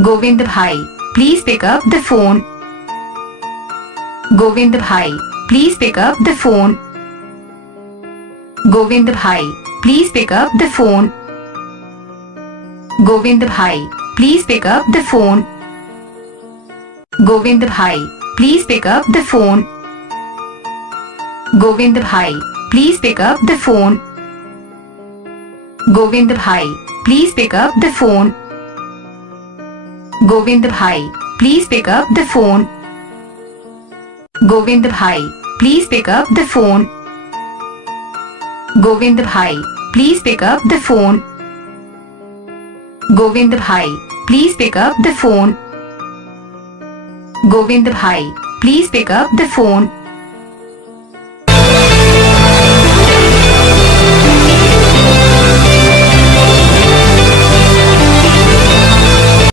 Govind bhai, please pick up the phone. Govind bhai, please pick up the phone. Govind bhai, please pick up the phone. Govind bhai, please pick up the phone. Govind bhai, please pick up the phone. Govind bhai, please pick up the phone. Govind bhai, please pick up the phone. Govind bhai, please pick up the phone. Govind bhai, please pick up the phone. Govind bhai, please pick up the phone. Govind bhai, please pick up the phone. Govind bhai, please pick up the phone.